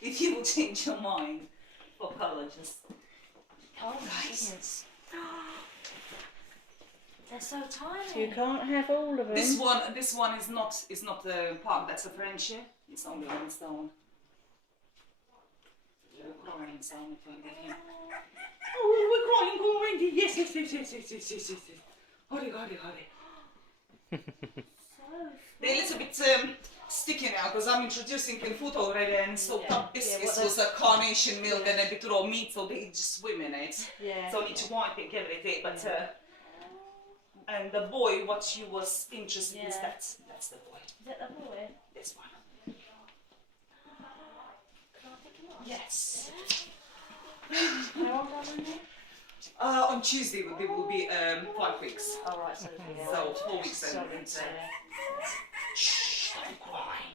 if you will change your mind for colour, just... Oh, goodness. They're so tiny. You can't have all of them. This one is not the park. That's a French. It's only 1 stone. We're crying, so I'm going to get him. Oh, we're crying. Yes. Hurry. They're a little bit sticky now because I'm introducing in food already and soaked up biscuits with a carnation milk and a bit raw meat, so they just swim in it. Yeah. So I need to wipe it every day. But and the boy, what she was interested in, that's the boy. Is that the boy? This one. Can I pick him up? Yes. How old are they? On Tuesday they will be 5 weeks. Oh, right, so, So 4 weeks Sorry, and yeah.